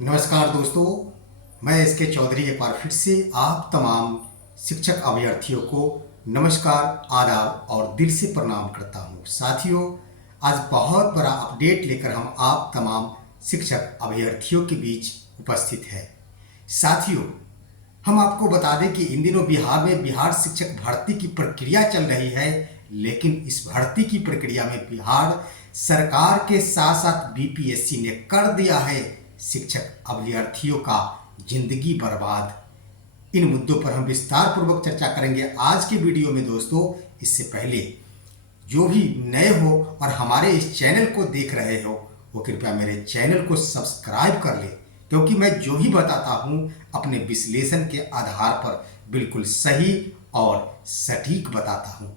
नमस्कार दोस्तों, मैं एस के चौधरी एक बार फिर से आप तमाम शिक्षक अभ्यर्थियों को नमस्कार, आदाब और दिल से प्रणाम करता हूं। साथियों, आज बहुत बड़ा अपडेट लेकर हम आप तमाम शिक्षक अभ्यर्थियों के बीच उपस्थित है। साथियों, हम आपको बता दें कि इन दिनों बिहार में बिहार शिक्षक भर्ती की प्रक्रिया चल रही है, लेकिन इस भर्ती की प्रक्रिया में बिहार सरकार के साथ साथ बीपीएससी ने कर दिया है शिक्षक अभ्यर्थियों का जिंदगी बर्बाद। इन मुद्दों पर हम विस्तार पूर्वक चर्चा करेंगे आज के वीडियो में दोस्तों। इससे पहले जो भी नए हो और हमारे इस चैनल को देख रहे हो, वो कृपया मेरे चैनल को सब्सक्राइब कर ले, क्योंकि मैं जो ही बताता हूँ अपने विश्लेषण के आधार पर बिल्कुल सही और सटीक बताता हूँ।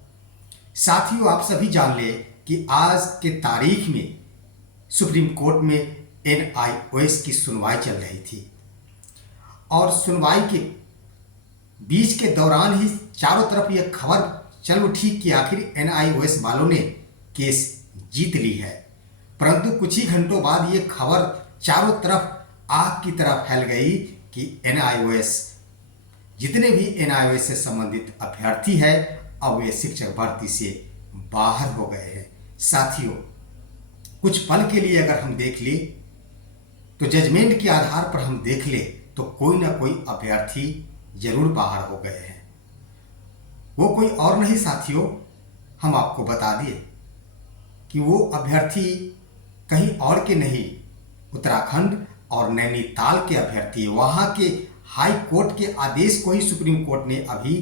साथियों, आप सभी जान ले कि आज के तारीख में सुप्रीम कोर्ट में NIOS की सुनवाई चल रही थी और सुनवाई के बीच के दौरान ही चारों तरफ यह खबर चल उठी कि आखिर NIOS वालों ने केस जीत ली है। परंतु कुछ ही घंटों बाद ये खबर चारों तरफ आग की तरह फैल गई कि NIOS, जितने भी NIOS से संबंधित अभ्यर्थी है, अब वे शिक्षक भर्ती से बाहर हो गए हैं। साथियों, कुछ पल के लिए अगर हम देख ले तो जजमेंट के आधार पर हम देख ले तो कोई ना कोई अभ्यर्थी जरूर बाहर हो गए हैं। वो कोई और नहीं साथियों, हम आपको बता दिए कि वो अभ्यर्थी कहीं और के नहीं, उत्तराखंड और नैनीताल के अभ्यर्थी। वहां के हाई कोर्ट के आदेश को ही सुप्रीम कोर्ट ने अभी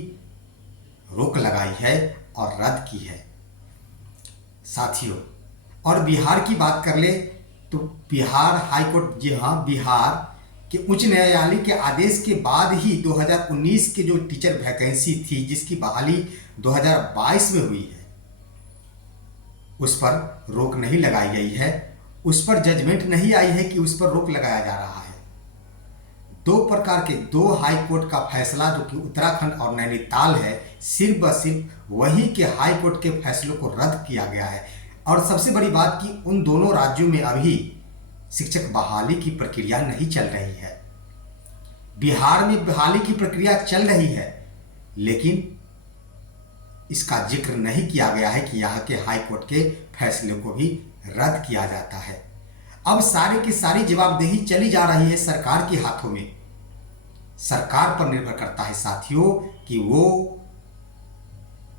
रोक लगाई है और रद्द की है साथियों। और बिहार की बात कर ले तो बिहार हाई कोर्ट, जी हाँ, बिहार के उच्च न्यायालय के आदेश के बाद ही 2019 के जो टीचर वैकेंसी थी, जिसकी बहाली 2022 में हुई है, उस पर रोक नहीं लगाई गई है। उस पर जजमेंट नहीं आई है कि उस पर रोक लगाया जा रहा है। दो हाई कोर्ट का फैसला, जो कि उत्तराखंड और नैनीताल है, सिर्फ व सिर्फ वही के हाई कोर्ट के फैसलों को रद्द किया गया है। और सबसे बड़ी बात कि उन दोनों राज्यों में अभी शिक्षक बहाली की प्रक्रिया नहीं चल रही है। बिहार में बहाली की प्रक्रिया चल रही है, लेकिन इसका जिक्र नहीं किया गया है कि यहाँ के हाई कोर्ट के फैसले को भी रद्द किया जाता है। अब सारी की सारी जवाबदेही चली जा रही है सरकार के हाथों में। सरकार पर निर्भर करता है साथियों कि वो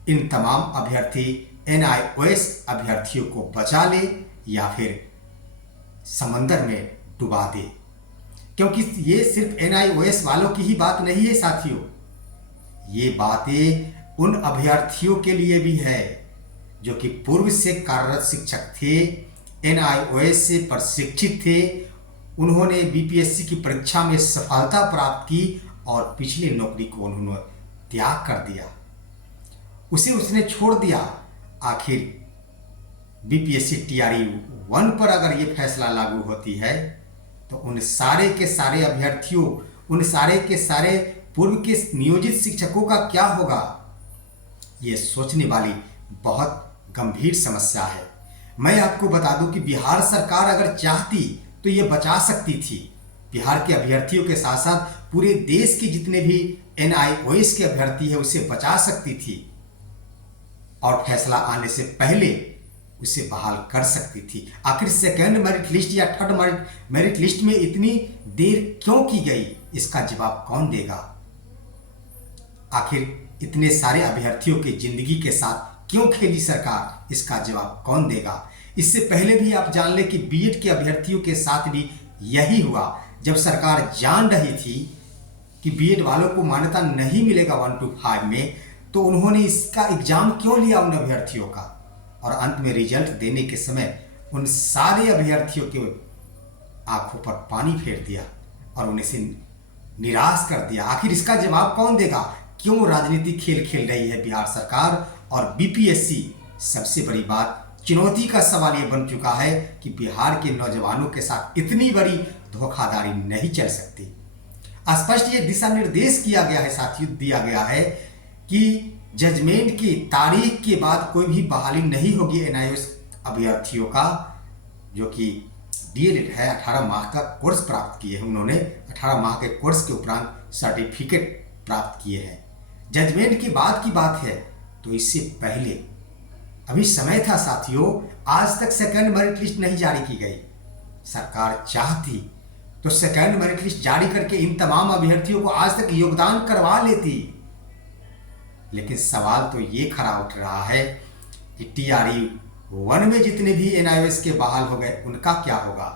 इन तमाम अभ्यर्थी NIOS अभ्यर्थियों को बचा ले या फिर समंदर में डुबा दे, क्योंकि ये सिर्फ NIOS वालों की ही बात नहीं है साथियों। ये बातें उन अभ्यर्थियों के लिए भी है जो कि पूर्व से कार्यरत शिक्षक थे, NIOS से प्रशिक्षित थे, उन्होंने BPSC की परीक्षा में सफलता प्राप्त की और पिछली नौकरी को उन्होंने त्याग कर दिया, उसने छोड़ दिया। आखिर BPSC TRE 1 पर अगर ये फैसला लागू होती है तो उन सारे के सारे अभ्यर्थियों, उन सारे के सारे पूर्व के नियोजित शिक्षकों का क्या होगा? ये सोचने वाली बहुत गंभीर समस्या है। मैं आपको बता दूं कि बिहार सरकार अगर चाहती तो ये बचा सकती थी। बिहार के अभ्यर्थियों के साथ साथ पूरे देश के जितने भी NIOS के अभ्यर्थी है उसे बचा सकती थी और फैसला आने से पहले उसे बहाल कर सकती थी। आखिर सेकंड मेरिट लिस्ट या थर्ड मेरिट लिस्ट में इतनी देर क्यों की गई, इसका जवाब कौन देगा? आखिर इतने सारे अभ्यर्थियों के जिंदगी के साथ क्यों खेली सरकार, इसका जवाब कौन देगा? इससे पहले भी आप जान ले कि बीएड के अभ्यर्थियों के साथ भी यही हुआ। जब सरकार जान रही थी कि बीएड वालों को मान्यता नहीं मिलेगा 1 to 5 में, तो उन्होंने इसका एग्जाम क्यों लिया उन अभ्यर्थियों का, और अंत में रिजल्ट देने के समय उन सारे अभ्यर्थियों के आंखों पर पानी फेर दिया और उन्हें से निराश कर दिया। आखिर इसका जवाब कौन देगा? क्यों राजनीतिक खेल खेल रही है बिहार सरकार और BPSC? सबसे बड़ी बात, चुनौती का सवाल ये बन चुका है कि बिहार के नौजवानों के साथ इतनी बड़ी धोखाधड़ी नहीं चल सकती। स्पष्ट ये दिशा निर्देश किया गया है साथियों, दिया गया है कि जजमेंट की तारीख के बाद कोई भी बहाली नहीं होगी NIOS अभ्यर्थियों का, जो कि डीएलएड है, 18 माह का कोर्स प्राप्त किए हैं उन्होंने। 18 माह के कोर्स के उपरांत सर्टिफिकेट प्राप्त किए हैं। जजमेंट की बात है तो इससे पहले अभी समय था साथियों, आज तक सेकंड मेरिट लिस्ट नहीं जारी की गई। सरकार चाहती तो सेकंड मेरिट लिस्ट जारी करके इन तमाम अभ्यर्थियों को आज तक योगदान करवा लेती। लेकिन सवाल तो ये खड़ा उठ रहा है कि टीआरई 1 में जितने भी एनआईओएस के बहाल हो गए उनका क्या होगा।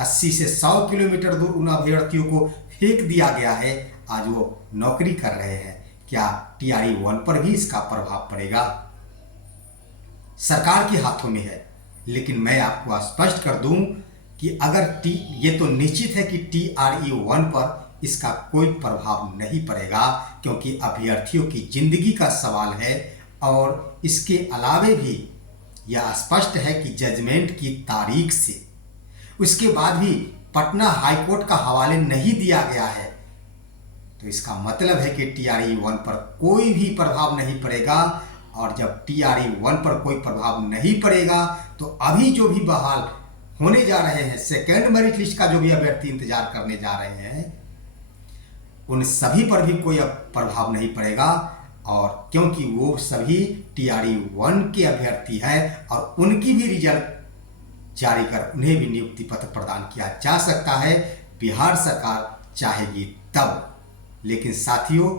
80 से 100 किलोमीटर दूर उन अभ्यर्थियों को फेंक दिया गया है, आज वो नौकरी कर रहे हैं। क्या टीआरई 1 पर भी इसका प्रभाव पड़ेगा? सरकार के हाथों में है, लेकिन मैं आपको स्पष्ट कर दूं कि अगर ये तो निश्चित है कि टीआरई 1 पर इसका कोई प्रभाव नहीं पड़ेगा, क्योंकि अभ्यर्थियों की जिंदगी का सवाल है। और इसके अलावे भी यह स्पष्ट है कि जजमेंट की तारीख से उसके बाद भी पटना हाईकोर्ट का हवाले नहीं दिया गया है, तो इसका मतलब है कि टीआरई 1 पर कोई भी प्रभाव नहीं पड़ेगा। और जब टीआरई 1 पर कोई प्रभाव नहीं पड़ेगा तो अभी जो भी बहाल होने जा रहे हैं, सेकेंड मेरिट लिस्ट का जो भी अभ्यर्थी इंतजार करने जा रहे हैं, उन सभी पर भी कोई अब प्रभाव नहीं पड़ेगा। और क्योंकि वो सभी टीआरई 1 के अभ्यर्थी हैं और उनकी भी रिजल्ट जारी कर उन्हें भी नियुक्ति पत्र प्रदान किया जा सकता है, बिहार सरकार चाहेगी तब। लेकिन साथियों,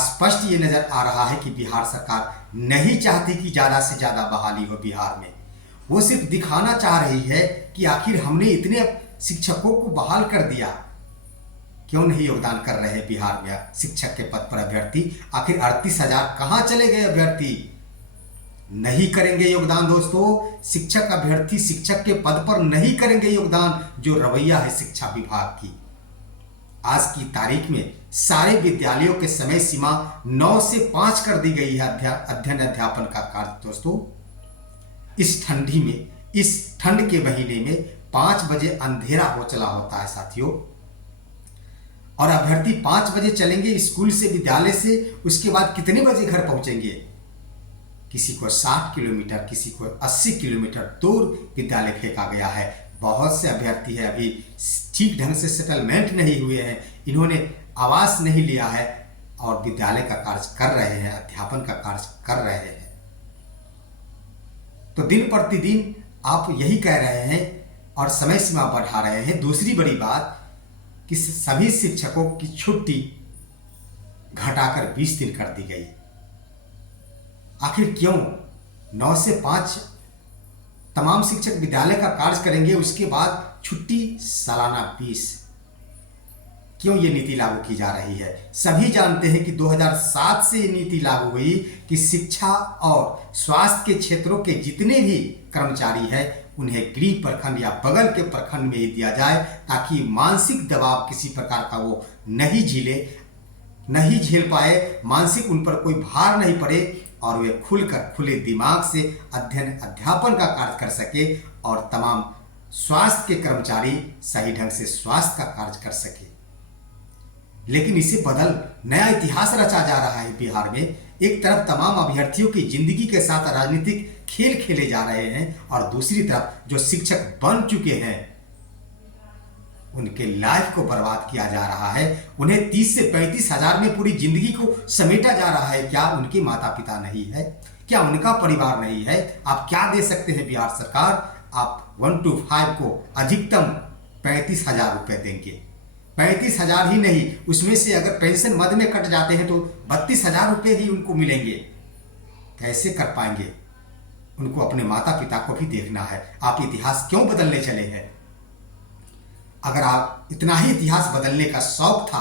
स्पष्ट ये नजर आ रहा है कि बिहार सरकार नहीं चाहती कि ज़्यादा से ज़्यादा बहाली हो बिहार में। वो सिर्फ दिखाना चाह रही है कि आखिर हमने इतने शिक्षकों को बहाल कर दिया, क्यों नहीं योगदान कर रहे हैं बिहार में शिक्षक के पद पर अभ्यर्थी। आखिर 38,000 कहाँ चले गए अभ्यर्थी? नहीं करेंगे योगदान दोस्तों। शिक्षक अभ्यर्थी शिक्षक के पद पर नहीं करेंगे योगदान, जो रवैया है शिक्षा विभाग की। आज की तारीख में सारे विद्यालयों के समय सीमा 9 से 5 कर दी गई है अध्ययन अध्यापन का कार्य दोस्तों। इस ठंडी में, इस ठंड के महीने में 5 बजे अंधेरा हो चला होता है साथियों, और अभ्यर्थी 5 बजे चलेंगे स्कूल से, विद्यालय से, उसके बाद कितने बजे घर पहुंचेंगे? किसी को 60 किलोमीटर, किसी को 80 किलोमीटर दूर विद्यालय फेंका गया है। बहुत से अभ्यर्थी है अभी ठीक ढंग से सेटलमेंट नहीं हुए हैं, इन्होंने आवास नहीं लिया है और विद्यालय का कार्य कर रहे हैं, अध्यापन का कार्य कर रहे हैं। तो दिन प्रतिदिन आप यही कह रहे हैं और समय सीमा बढ़ा रहे हैं। दूसरी बड़ी बात कि सभी शिक्षकों की छुट्टी घटाकर 20 दिन कर दी गई। आखिर क्यों? 9 से 5 तमाम शिक्षक विद्यालय का कार्य करेंगे, उसके बाद छुट्टी सालाना 20। क्यों ये नीति लागू की जा रही है? सभी जानते हैं कि 2007 से ये नीति लागू हुई कि शिक्षा और स्वास्थ्य के क्षेत्रों के जितने भी कर्मचारी हैं उन्हें गृह प्रखंड या बगल के प्रखंड में ही दिया जाए, ताकि मानसिक दबाव किसी प्रकार का वो नहीं झेल पाए, मानसिक उन पर कोई भार नहीं पड़े और वे खुलकर खुले दिमाग से अध्ययन अध्यापन का कार्य कर सके और तमाम स्वास्थ्य के कर्मचारी सही ढंग से स्वास्थ्य का कार्य कर सके। लेकिन इसे बदल नया इतिहास रचा जा रहा है बिहार में। एक तरफ तमाम अभ्यर्थियों की जिंदगी के साथ राजनीतिक खेल खेले जा रहे हैं और दूसरी तरफ जो शिक्षक बन चुके हैं उनके लाइफ को बर्बाद किया जा रहा है। उन्हें 30 से 35 हजार में पूरी जिंदगी को समेटा जा रहा है। क्या उनके माता पिता नहीं है? क्या उनका परिवार नहीं है? आप क्या दे सकते हैं बिहार सरकार? आप 1 to 5 को अधिकतम 35,000 रुपए देंगे। 35,000 ही नहीं, उसमें से अगर पेंशन मद में कट जाते हैं तो 32,000 रुपये ही उनको मिलेंगे। कैसे कर पाएंगे? उनको अपने माता पिता को भी देखना है। आप इतिहास क्यों बदलने चले हैं? अगर आप इतना ही इतिहास बदलने का शौक था,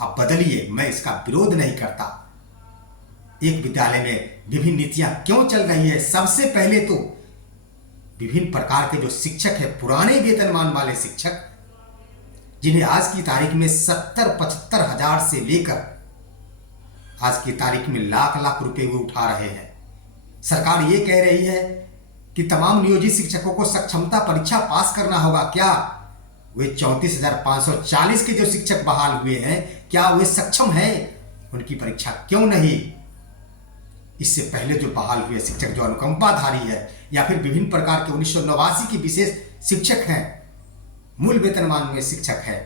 आप बदलिए, मैं इसका विरोध नहीं करता। एक विद्यालय में विभिन्न नीतियां क्यों चल रही है? सबसे पहले तो विभिन्न प्रकार के जो शिक्षक है, पुराने वेतनमान वाले शिक्षक, जिन्हें आज की तारीख में 70-75 हजार से लेकर आज की तारीख में लाख रुपए वो उठा रहे हैं। सरकार ये कह रही है कि तमाम नियोजित शिक्षकों को सक्षमता परीक्षा पास करना होगा। क्या वे 34,540 के जो शिक्षक बहाल हुए हैं, क्या वे सक्षम हैं? उनकी परीक्षा क्यों नहीं? इससे पहले जो बहाल हुए शिक्षक जो अनुकंपाधारी है या फिर विभिन्न प्रकार के 1989 के विशेष शिक्षक हैं, मूल वेतनमान में शिक्षक है,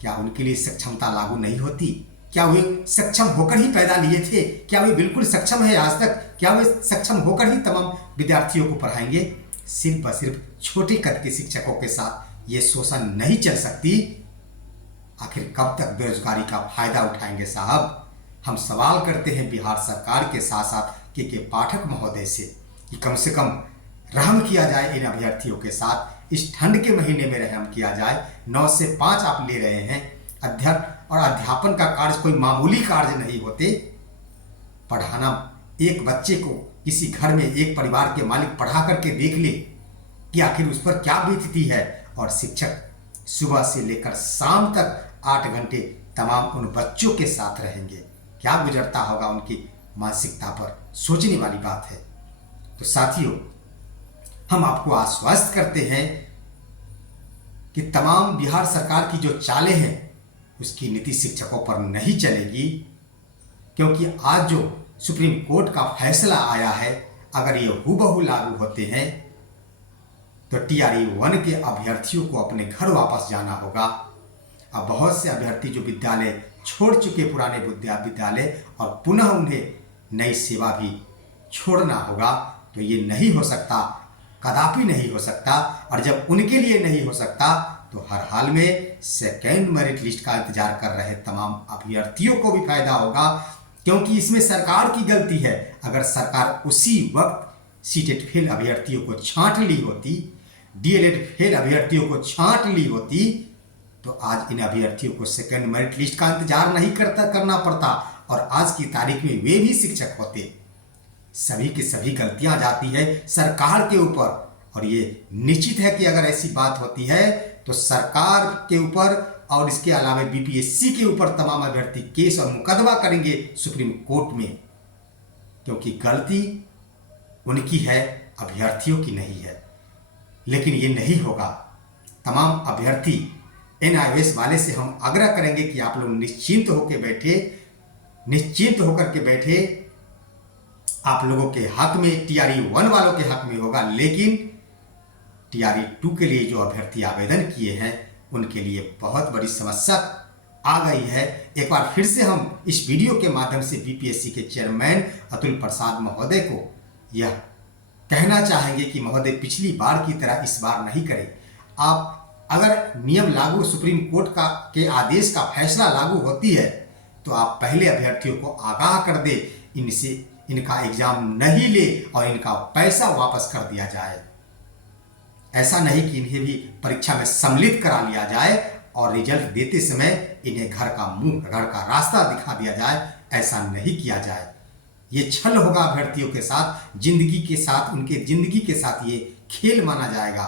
क्या उनके लिए सक्षमता लागू नहीं होती? क्या वे सक्षम होकर ही पैदा लिए थे? क्या वे बिल्कुल सक्षम है आज तक? क्या वे सक्षम होकर ही तमाम विद्यार्थियों को पढ़ाएंगे? सिर्फ व सिर्फ छोटे कद के शिक्षकों के साथ ये शोषण नहीं चल सकती। आखिर कब तक बेरोजगारी का फायदा उठाएंगे साहब? हम सवाल करते हैं बिहार सरकार के साथ साथ के पाठक महोदय से कि कम से कम रहम किया जाए इन अभ्यर्थियों के साथ। इस ठंड के महीने में रहम किया जाए। 9 से 5 आप ले रहे हैं। अध्ययन और अध्यापन का कार्य कोई मामूली कार्य नहीं होते। पढ़ाना, एक बच्चे को किसी घर में एक परिवार के मालिक पढ़ा करके देख ले कि आखिर उस पर क्या बीतती है। और शिक्षक सुबह से लेकर शाम तक 8 घंटे तमाम उन बच्चों के साथ रहेंगे, क्या गुजरता होगा उनकी मानसिकता पर? सोचने वाली बात है। तो साथियों, हम आपको आश्वस्त करते हैं कि तमाम बिहार सरकार की जो चालें हैं उसकी नीति शिक्षकों पर नहीं चलेगी, क्योंकि आज जो सुप्रीम कोर्ट का फैसला आया है, अगर ये हूबहू लागू होते हैं तो TRE 1 के अभ्यर्थियों को अपने घर वापस जाना होगा। अब बहुत से अभ्यर्थी जो विद्यालय छोड़ चुके, पुराने विद्यालय, और पुनः उन्हें नई सेवा भी छोड़ना होगा। तो ये नहीं हो सकता, कदापि नहीं हो सकता। और जब उनके लिए नहीं हो सकता तो हर हाल में सेकेंड मेरिट लिस्ट का इंतजार कर रहे तमाम अभ्यर्थियों को भी फायदा होगा, क्योंकि इसमें सरकार की गलती है। अगर सरकार उसी वक्त सीटेट फेल अभ्यर्थियों को छांट ली होती, DLED फेल अभ्यर्थियों को छांट ली होती, तो आज इन अभ्यर्थियों को सेकेंड मेरिट लिस्ट का इंतजार नहीं करना पड़ता और आज की तारीख में वे भी शिक्षक होते। सभी की सभी गलतियां जाती है सरकार के ऊपर। और ये निश्चित है कि अगर ऐसी बात होती है तो सरकार के ऊपर और इसके अलावा BPSC के ऊपर तमाम अभ्यर्थी केस और मुकदमा करेंगे सुप्रीम कोर्ट में, क्योंकि गलती उनकी है, अभ्यर्थियों की नहीं है। लेकिन ये नहीं होगा। तमाम अभ्यर्थी NIOS वाले से हम आग्रह करेंगे कि आप लोग निश्चिंत होकर के बैठे। आप लोगों के हक में, TRE 1 वालों के हक में होगा, लेकिन TRE 2 के लिए जो अभ्यर्थी आवेदन किए हैं उनके लिए बहुत बड़ी समस्या आ गई है। एक बार फिर से हम इस वीडियो के माध्यम से BPSC के चेयरमैन अतुल प्रसाद महोदय को यह कहना चाहेंगे कि महोदय, पिछली बार की तरह इस बार नहीं करें। आप अगर नियम लागू, सुप्रीम कोर्ट के आदेश का फैसला लागू होती है तो आप पहले अभ्यर्थियों को आगाह कर दे, इनका एग्जाम नहीं ले और इनका पैसा वापस कर दिया जाए। ऐसा नहीं कि इन्हें भी परीक्षा में सम्मिलित करा लिया जाए और रिजल्ट देते समय इन्हें घर का रास्ता दिखा दिया जाए। ऐसा नहीं किया जाए। ये छल होगा अभ्यर्थियों के साथ, जिंदगी के साथ, उनके जिंदगी के साथ ये खेल माना जाएगा।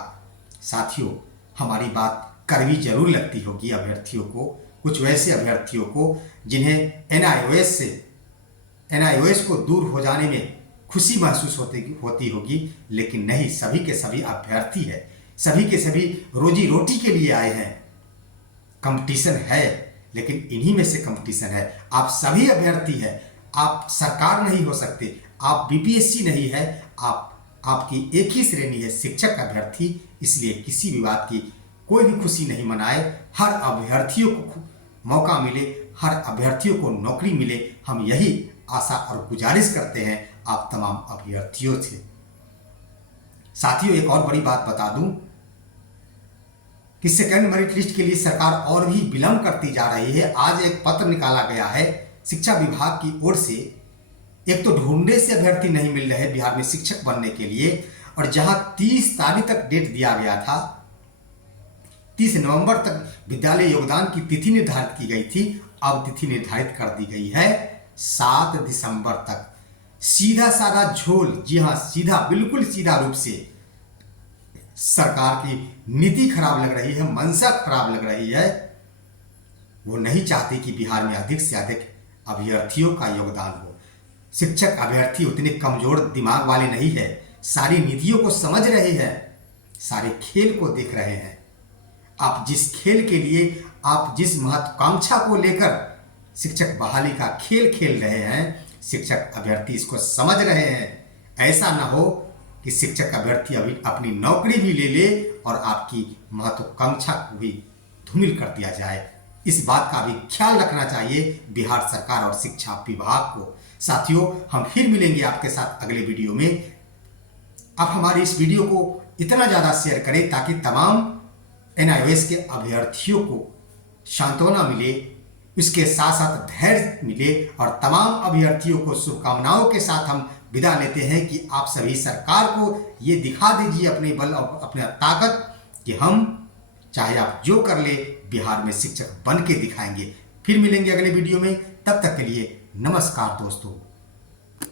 साथियों, हमारी बात कड़वी जरूर लगती होगी अभ्यर्थियों को, कुछ वैसे अभ्यर्थियों को जिन्हें NIOS को दूर हो जाने में खुशी महसूस होती होगी, लेकिन नहीं, सभी के सभी अभ्यर्थी है, सभी के सभी रोजी रोटी के लिए आए हैं। कंपटीशन है, लेकिन इन्हीं में से कंपटीशन है। आप सभी अभ्यर्थी है, आप सरकार नहीं हो सकते, आप BPSC नहीं है, आपकी एक ही श्रेणी है, शिक्षक अभ्यर्थी। इसलिए किसी भी बात की कोई भी खुशी नहीं मनाए। हर अभ्यर्थियों को मौका मिले, हर अभ्यर्थियों को नौकरी मिले, हम यही आशा और गुजारिश करते हैं आप तमाम अभ्यर्थियों से। साथियों, एक और बड़ी बात बता दूं कि सेकेंड मेरिट लिस्ट के लिए सरकार और भी विलंब करती जा रही है। आज एक पत्र निकाला गया है शिक्षा विभाग की ओर से। एक तो ढूंढने से अभ्यर्थी नहीं मिल रहे बिहार में शिक्षक बनने के लिए, और जहां 30 तारीख तक डेट दिया गया था, 30 नवंबर तक विद्यालय योगदान की तिथि निर्धारित की गई थी, अब तिथि निर्धारित कर दी गई है 7 दिसंबर तक। सीधा साधा झोल, जी हाँ, सीधा, बिल्कुल सीधा रूप से सरकार की नीति खराब लग रही है, मंशा खराब लग रही है। वो नहीं चाहते कि बिहार में अधिक से अधिक अभ्यर्थियों का योगदान हो। शिक्षक अभ्यर्थी उतने कमजोर दिमाग वाले नहीं है, सारी नीतियों को समझ रहे हैं, सारे खेल को देख रहे हैं। आप जिस खेल के लिए, आप जिस महत्वाकांक्षा को लेकर शिक्षक बहाली का खेल खेल रहे हैं, शिक्षक अभ्यर्थी इसको समझ रहे हैं। ऐसा ना हो कि शिक्षक अभ्यर्थी अभी अपनी नौकरी भी ले ले और आपकी महत्वाकांक्षा को भी धूमिल कर दिया जाए। इस बात का भी ख्याल रखना चाहिए बिहार सरकार और शिक्षा विभाग को। साथियों, हम फिर मिलेंगे आपके साथ अगले वीडियो में। आप हमारे इस वीडियो को इतना ज़्यादा शेयर करें ताकि तमाम NIOS के अभ्यर्थियों को सांत्वना मिले, उसके साथ साथ धैर्य मिले और तमाम अभ्यर्थियों को शुभकामनाओं के साथ हम विदा लेते हैं कि आप सभी सरकार को ये दिखा दीजिए अपने बल और अपने ताकत कि हम चाहे आप जो कर ले बिहार में शिक्षक बन के दिखाएंगे। फिर मिलेंगे अगले वीडियो में, तब तक के लिए नमस्कार दोस्तों।